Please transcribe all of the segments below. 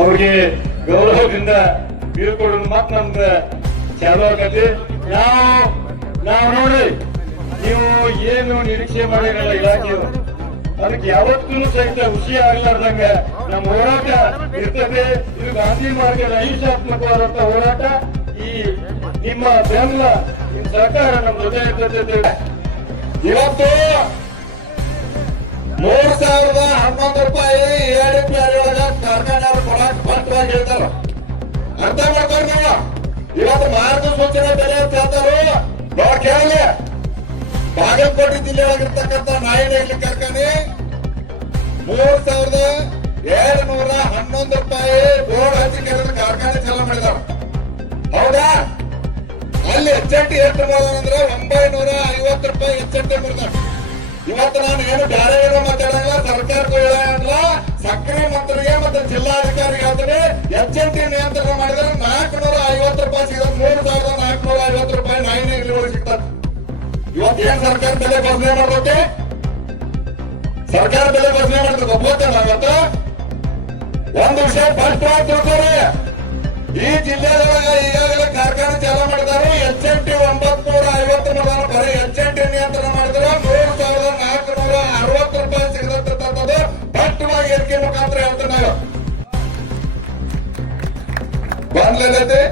ಅವ್ರಿಗೆ ಗೌರವದಿಂದ ಬೀಳ್ಕೊಡೋದು ಮತ್ ನಮ್ದು ಚಾಲು ಆಗತ್ತೆ. ನಾವು ನೋಡಿ ನೀವು ಏನು ನಿರೀಕ್ಷೆ ಮಾಡಿರಲ್ಲ ಇಲಾಖೆಯವರು, ಅದಕ್ಕೆ ಯಾವತ್ತೂ ಸಹಿತ ಖುಷಿ ಆಗ್ಲಾರ್ದಂಗ ನಮ್ಮ ಹೋರಾಟ ಇರ್ತದೆ. ಇದು ಗಾಂಧಿ ಮಾರ್ಗದ ಅಹಿಂಸಾತ್ಮಕವಾದಂತ ಹೋರಾಟ. ಈ ನಿಮ್ಮ ಬೆಂಬಲ ನಿಮ್ಮ ಸಹಕಾರ ನಮ್ಮ ಜೊತೆ ಇರ್ತದೆ. ಇವತ್ತು 3,011 ರೂಪಾಯಿ ADPR ಒಳಗ ಕಾರ್ಖಾನೆಯವರು ಕೊಡಕ್ ಸ್ಪಷ್ಟವಾಗಿ ಹೇಳ್ತಾರ. ಅರ್ಥ ಮಾಡ್ತಾರೆ ನೀವು. ಇವತ್ತು ಮಾರ್ಗಸೂಚನೆ ಬೆಲೆ ಅಂತ ಹೇಳ್ತಾರು. ನೋಡಿ ಕೇಳಲಿ, ಬಾಗಲಕೋಟೆ ಜಿಲ್ಲೆ ಒಳಗಿರ್ತಕ್ಕಂಥ ನಾಯಿನೇಗ್ಲಿ ಕಾರ್ಖಾನೆ 3,711 ರೂಪಾಯಿ ಬೋರ್ಡ್ ಹಚ್ಚಿ ಕೆಲಸ ಕಾರ್ಖಾನೆ ಚಾಲೂ ಮಾಡಿದಾರ. ಹೌದಾ? ಅಲ್ಲಿ HNT ಎಷ್ಟು ಮಾಡೋದಂದ್ರೆ 950 ರೂಪಾಯಿ HNT ಮಾಡಿದಾರ. ಇವತ್ತು ನಾನು ಏನು ಬೇರೆ ಏನೋ ಮಾತಾಡಲ್ಲ, ಸರ್ಕಾರಕ್ಕೂ ಹೇಳಲ್ಲ, ಸಕ್ಕರೆ ಮಂತ್ರಿಗೆ ಮತ್ತೆ ಜಿಲ್ಲಾಧಿಕಾರಿಗೆ ಹೇಳ್ತೀನಿ, HNT ನಿಯಂತ್ರಣ ಮಾಡಿದ್ರೆ 450 ರೂಪಾಯಿ ಸಿಗೋದು. 3,450 ರೂಪಾಯಿ ನಾಯಿನೇಗ್ಲಿಗಳಿಗೆ ಸಿಗ್ತದೆ. ಇವತ್ತೇನ್ ಸರ್ಕಾರ ಬೆಲೆ ಘೋಷಣೆ ಮಾಡ್ಬೇಕು? ಸರ್ಕಾರ ಬೆಲೆ ಘೋಷಣೆ ಮಾಡಿದ್ರೆ ಒಪ್ಪುತ್ತೆ ನಾವತ್ತ. ಒಂದು ವಿಷಯ ಸ್ಪಷ್ಟವಾಗಿ ತಿಳ್ಕೊಳ್ಳಿ, ಈ ಜಿಲ್ಲೆದೊಳಗ ಈಗಾಗಲೇ ಕಾರ್ಖಾನೆ ಚಾಲೂ ಮಾಡಿದಾರೆ. HNT 950 ಮಾಡಿದಾರೆ. ಬರೀ HNT ನಿಯಂತ್ರಣ ಮಾಡಿದ್ರೆ 3,460 ರೂಪಾಯಿ ಸಿಗದಂತದ್ದು ಸ್ಪಷ್ಟವಾಗಿ ಏರಿಕೆ ಮುಖಾಂತರ ಹೇಳ್ತೇನೆ ನಾವು. ಬಂದ್ಲೈತೆ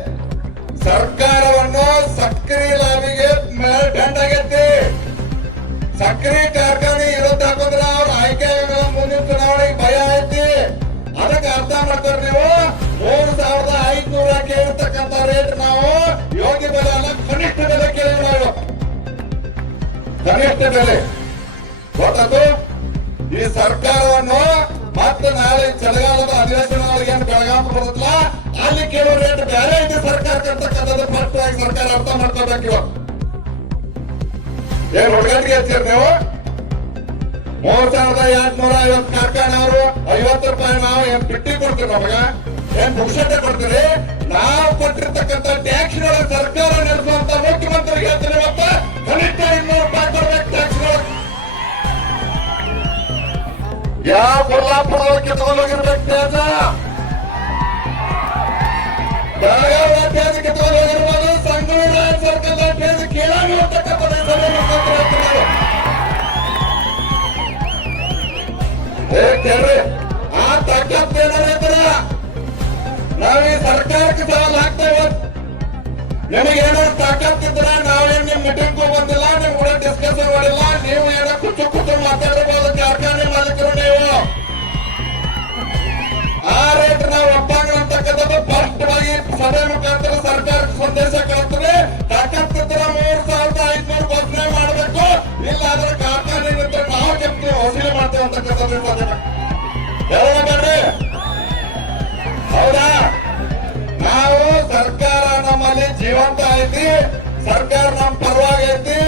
ಸರ್ಕಾರವನ್ನು ಸಕ್ಕರೆ ಲಾಬಿಗೆ ದಂಡ ಆಗೈತಿ. ಸಕ್ಕರೆ ಕಾರ್ಖಾನೆ ವಿರುದ್ಧ ಹಾಕೋದ್ರೆ ಅವ್ರ ಆಯ್ಕೆ ಮುಂದಿನ ಚುನಾವಣೆಗೆ ಭಯ ಐತಿ. ಅದಕ್ಕೆ ಅರ್ಥ ಮಾಡ್ತಾರೆ ನೀವು. 3,500 ಕೇಳಿರ್ತಕ್ಕಂಥ ರೇಟ್ ನಾವು ಯೋಗ್ಯ ಬೆಲೆ ಅಲ್ಲ, ಕನಿಷ್ಠ ಬೆಲೆ ಕೇಳಿ ನಾವು. ಕನಿಷ್ಠ ಬೆಲೆ ಗೊತ್ತದು. ಈ ಸರ್ಕಾರವನ್ನು ಮತ್ತೆ ನಾಳೆ ಚಳಿಗಾಲದ ಅಧಿವೇಶನಗಳಿಗೆ ಏನು ಬೆಳಗಾವಿ ಬರುತ್ತಲ್ಲ, ಅಲ್ಲಿ ಕೇಳೋ ರೇಟ್ ಬೇರೆ ಐತಿ ಸರ್ಕಾರಕ್ಕೆ ಅಂತಕ್ಕಂಥದ್ದು ಸ್ಪಷ್ಟವಾಗಿ ಸರ್ಕಾರ ಅರ್ಥ ಮಾಡ್ಕೋಬೇಕು. ಇವಾಗ ಏನ್ ಹುಡುಗಟ್ಟಿಗೆ ಹಚ್ಚಿರಿ ನೀವು? 3,850 ಕಾರ್ಖಾನೆ ಅವರು 50 ರೂಪಾಯಿ ನಾವು ಏನ್ ಬಿಟ್ಟಿ ಕೊಡ್ತೀವಿ, ನಮಗ ಏನ್ ಪುಕ್ಷಟೆ ಕೊಡ್ತೀರಿ? ನಾವು ಕೊಟ್ಟಿರ್ತಕ್ಕಂಥ ಟ್ಯಾಕ್ಸ್ ಸರ್ಕಾರ ನಡೆಸುವಂತ ಮುಖ್ಯಮಂತ್ರಿಗೆ ಹೇಳ್ತೀನಿ, ಮತ್ತೆ ಕನಿಷ್ಠ 200 ರೂಪಾಯಿ ಕೊಡ್ಬೇಕು ಟ್ಯಾಕ್ಸ್. ಯಾವ ಕೊಲ್ಲಾಪುರದವ್ರು ಕಿತ್ಕೊಂಡು ಹೋಗಿರ್ಬೇಕು ಟ್ಯಾಕ್ಸ್? ಬೆಳಗಾವಿ ಟ್ಯಾಕ್ಸ್ ಕಿತ್ಕೊಂಡು ಹೋಗಿರ್ಬೋದು, ಸಂಗೂರು ಸರ್ಕಾರದ ಟ್ಯಾಕ್ಸ್ ಕೇಳಾಗಿ ಹೋಗ್ತಕ್ಕಂಥದ್ದು ಈ ಸಭೆ ಮುಖಾಂತರ ಹೇಳ್ತೀನಿ. ಕೇಳ್ರಿ, ಆ ತಾಕತ್ ಏನಾರ ನಾವ್ ಈ ಸರ್ಕಾರಕ್ಕೆ ಸವಾಲ್ ಹಾಕ್ತೇವೆ. ನಿಮಗೆ ಏನಾದ್ರು ತಾಕತ್ ಇದ್ರೆ ನಾವೇನ್ ನಿಮ್ ಮೀಟಿಂಗ್ ಬಂದಿಲ್ಲ, ನಿಮ್ ಕೂಡ ಡಿಸ್ಕಷನ್ ಮಾಡಿಲ್ಲ, ನೀವು ಏನೋ ಕುಚ್ಚು ಮಾತಾಡಿರ್ಬೋದು ಕಾರ್ಖಾನೆ ಮಾಲೀಕರು. ನೀವು ಆ ರೇಟ್ ನಾವು ಒಪ್ಪಾಗ ಅಂತಕ್ಕಂಥದ್ದು ಸ್ಪಷ್ಟವಾಗಿ ಸಭೆ ಮುಖಾಂತರ ಸರ್ಕಾರಕ್ಕೆ ಸಂದೇಶ ಕಳಿಸ್ತೀವಿ. ತಾಕತ್ ಇದ್ರೆ 3,500 ಘೋಷಣೆ ಮಾಡಬೇಕು, ಇಲ್ಲ ಆದ್ರೆ ಕಾರ್ಖಾನೆ ನಾವು ಕೆಪ್ತೀವಿ, ವಸೂಲಿ ಮಾಡ್ತೇವೆ ಅಂತಕ್ಕಂಥದ್ದು ಹೇಳ್ಬೇಕಲ್ರಿ. ಹೌದಾ? ನಾವು ಸರ್ಕಾರ ನಮ್ಮಲ್ಲಿ ಜೀವಂತ ಐತಿ, ಸರ್ಕಾರ ನಮ್ಮ ಪರವಾಗಿ ಐತಿ,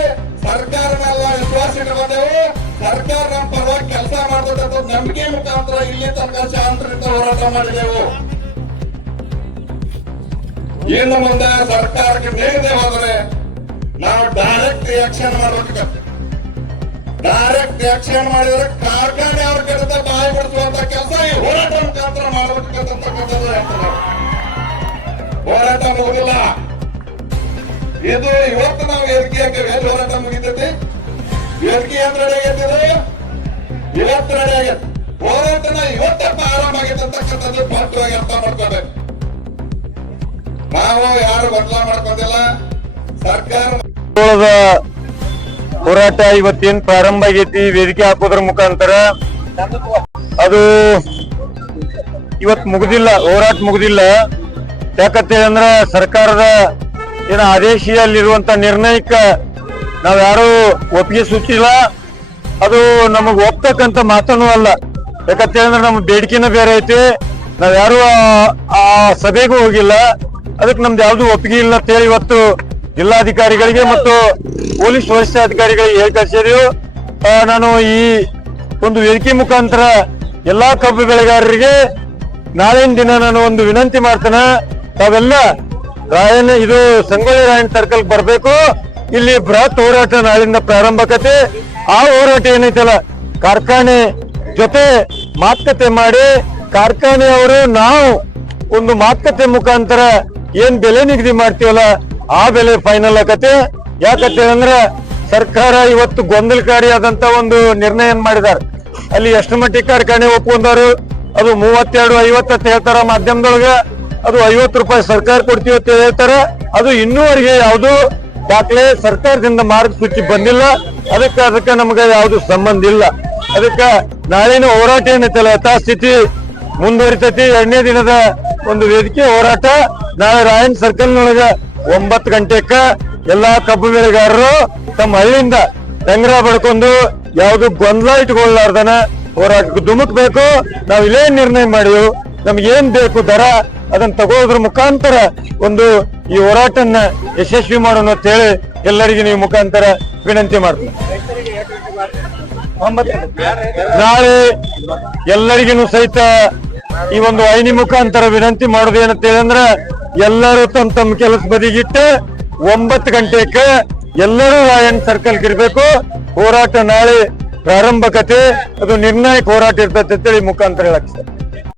ಸರ್ಕಾರನೆಲ್ಲ ವಿಶ್ವಾಸ ಇಟ್ಕೊಂಡೆವು, ಸರ್ಕಾರ ನಮ್ಮ ಪರವಾಗಿ ಕೆಲಸ ಮಾಡ್ತಕ್ಕಂಥ ನಂಬಿಕೆ ಮುಖಾಂತರ ಇಲ್ಲಿ ತನಕ ಶಾಂತರಿಂದ ಹೋರಾಟ ಮಾಡಿದೆವು. ಇನ್ನು ಮುಂದೆ ಸರ್ಕಾರಕ್ಕೆ ನೀಡದೆ ಹೋದರೆ ನಾವು ಡೈರೆಕ್ಟ್ ಆಕ್ಷನ್ ಮಾಡ್ಬೇಕು. ಡೈರೆಕ್ಟ್ ಆಕ್ಷನ್ ಮಾಡಿದ್ರೆ ಕಾರ್ಖಾನೆ ಅವ್ರ ಕೆಲಸ ಬಾಯಿ ಬಿಡಿಸುವಂತ ಕೆಲಸ ಈ ಹೋರಾಟ ಮುಖಾಂತರ ಮಾಡಬೇಕಂತಕ್ಕಂಥದ್ದು ಹೇಳ್ತಾರೆ. ಹೋರಾಟ ಮುಗಿದಿಲ್ಲ. ಇದು ಇವತ್ತು ನಾವು ವೇದಿಕೆ ಹಾಕೇವೆ. ಹೋರಾಟ ಮುಗಿತೈತಿ. ವೇದಿಕೆ ಏನ್ ರೆಡಿ ಆಗೈತಿದ್ರು? ಇವತ್ತು ರೆಡಿ ಆಗೈತೆ. ಹೋರಾಟನ ಇವತ್ತೇ ಪ್ರಾರಂಭ ಆಗೈತೆ ಅಂತಕ್ಕಂಥದ್ದು ಸ್ಪಷ್ಟವಾಗಿ ಅರ್ಥ ಮಾಡ್ಕೋಬೇಕು. ನಾವು ಯಾರು ಬದಲಾ ಮಾಡ್ಕೊಂಡಿಲ್ಲ. ಸರ್ಕಾರ ಹೋರಾಟ ಇವತ್ತೇನ್ ಪ್ರಾರಂಭ ಆಗೈತಿ ವೇದಿಕೆ ಹಾಕೋದ್ರ ಮುಖಾಂತರ, ಅದು ಇವತ್ ಮುಗ್ದಿಲ್ಲ, ಹೋರಾಟ ಮುಗ್ದಿಲ್ಲ. ಯಾಕಂತೇಳಿ ಅಂದ್ರ ಸರ್ಕಾರದ ಏನ ಆದೇಶದಲ್ಲಿರುವಂತ ನಿರ್ಣಯಕ್ಕ ನಾವ್ ಯಾರು ಒಪ್ಪಿಗೆ ಸೂಚಿಲ್ಲ. ಅದು ನಮಗ್ ಒಪ್ತಕ್ಕಂತ ಮಾತನೂ ಅಲ್ಲ. ಯಾಕಂತೇಳಿದ್ರೆ ನಮ್ ಬೇಡಿಕೆನ ಬೇರೆ ಐತಿ. ನಾವ್ ಯಾರು ಆ ಸಭೆಗೂ ಹೋಗಿಲ್ಲ. ಅದಕ್ಕೆ ನಮ್ದು ಯಾವ್ದು ಒಪ್ಪಿಗೆ ಇಲ್ಲ ಅಂತೇಳಿ ಇವತ್ತು ಜಿಲ್ಲಾಧಿಕಾರಿಗಳಿಗೆ ಮತ್ತು ಪೊಲೀಸ್ ವರಿಷ್ಠಾಧಿಕಾರಿಗಳಿಗೆ ಹೇಳಿ ಕಳಿಸಿದೆವು. ನಾನು ಈ ಒಂದು ವೇದಿಕೆ ಮುಖಾಂತರ ಎಲ್ಲಾ ಕಬ್ಬು ಬೆಳೆಗಾರರಿಗೆ ನಾಳಿನ ದಿನ ನಾನು ಒಂದು ವಿನಂತಿ ಮಾಡ್ತೇನೆ. ತಾವೆಲ್ಲ ಇದು ಸಂಗೊಳ್ಳಿ ರಾಯಣ್ಣ ಸರ್ಕಲ್ ಬರ್ಬೇಕು. ಇಲ್ಲಿ ಬೃಹತ್ ಹೋರಾಟ ನಾಳಿಂದ ಪ್ರಾರಂಭ ಆಕತೆ. ಆ ಹೋರಾಟ ಏನೈತಲ್ಲ, ಕಾರ್ಖಾನೆ ಜೊತೆ ಮಾತುಕತೆ ಮಾಡಿ ಕಾರ್ಖಾನೆಯವರು ನಾವು ಒಂದು ಮಾತುಕತೆ ಮುಖಾಂತರ ಏನ್ ಬೆಲೆ ನಿಗದಿ ಮಾಡ್ತೀವಲ್ಲ ಆ ಬೆಲೆ ಫೈನಲ್ ಆಗತ್ತೆ. ಯಾಕಂತ ಅಂದ್ರೆ ಸರ್ಕಾರ ಇವತ್ತು ಗೊಂದಲಕಾರಿಯಾದಂತ ಒಂದು ನಿರ್ಣಯ ಮಾಡಿದ್ದಾರೆ. ಅಲ್ಲಿ ಎಷ್ಟು ಮಟ್ಟಿಗೆ ಕಾರ್ಖಾನೆ ಒಪ್ಕೊಂಡವರು ಅದು 32-50 ಅಂತ ಹೇಳ್ತಾರ ಮಾಧ್ಯಮದೊಳಗ, ಅದು 50 ರೂಪಾಯಿ ಸರ್ಕಾರ ಕೊಡ್ತೀವಿ ಅಂತ ಹೇಳ್ತಾರ. ಅದು ಇನ್ನೂವರೆಗೆ ಯಾವುದು ದಾಖಲೆ ಸರ್ಕಾರದಿಂದ ಮಾರ್ಗಸೂಚಿ ಬಂದಿಲ್ಲ. ಅದಕ್ಕೆ ನಮ್ಗೆ ಯಾವ್ದು ಸಂಬಂಧ ಇಲ್ಲ. ಅದಕ್ಕೆ ನಾಳಿನ ಹೋರಾಟ ಏನೈತಲ್ಲ ಯಥಾಸ್ಥಿತಿ ಮುಂದುವರಿತೈತಿ. 2ನೇ ದಿನದ ಒಂದು ವೇದಿಕೆ ಹೋರಾಟ ನಾಳೆ ರಾಯನ್ ಸರ್ಕಲ್ ನೊಳಗ 9 ಗಂಟೆಕ ಎಲ್ಲಾ ಕಬ್ಬು ಬೆಳೆಗಾರರು ತಮ್ಮ ಹಳ್ಳಿಯಿಂದ ಡಂಗ್ರ ಬಡ್ಕೊಂಡು ಯಾವ್ದು ಗೊಂದಲ ಇಟ್ಕೊಳ್ಳಾರ್ದನ ಹೋರಾಟಕ್ಕೆ ಧುಮುಕ್ಬೇಕು. ನಾವ್ ಇಲ್ಲೇ ನಿರ್ಣಯ ಮಾಡಿವು, ನಮ್ಗೆ ಏನ್ ಬೇಕು ದರ ಅದನ್ನ ತಗೋದ್ರ ಮುಖಾಂತರ ಒಂದು ಈ ಹೋರಾಟನ್ನ ಯಶಸ್ವಿ ಮಾಡೋಣ ಅಂತ ಹೇಳಿ ಎಲ್ಲರಿಗೆ ನೀವು ಮುಖಾಂತರ ವಿನಂತಿ ಮಾಡ್ತೀನಿ. ನಾಳೆ ಎಲ್ಲರಿಗೂ ಸಹಿತ ಈ ಒಂದು ವಾಹಿನಿ ಮುಖಾಂತರ ವಿನಂತಿ ಮಾಡೋದು ಏನಂತ ಹೇಳಿದ್ರೆ ಎಲ್ಲರೂ ತಮ್ಮ ಕೆಲಸ ಬದಿಗಿಟ್ಟು 9 ಗಂಟೆಗೆ ಎಲ್ಲರೂ ರಾಯನ್ ಸರ್ಕಲ್ ಇರ್ಬೇಕು. ಹೋರಾಟ ನಾಳೆ ಪ್ರಾರಂಭಕತೆ, ಅದು ನಿರ್ಣಾಯಕ ಹೋರಾಟ ಇರ್ತೈತೆ ಅಂತೇಳಿ ಮುಖಾಂತರ ಹೇಳಕ್ ಸರ್.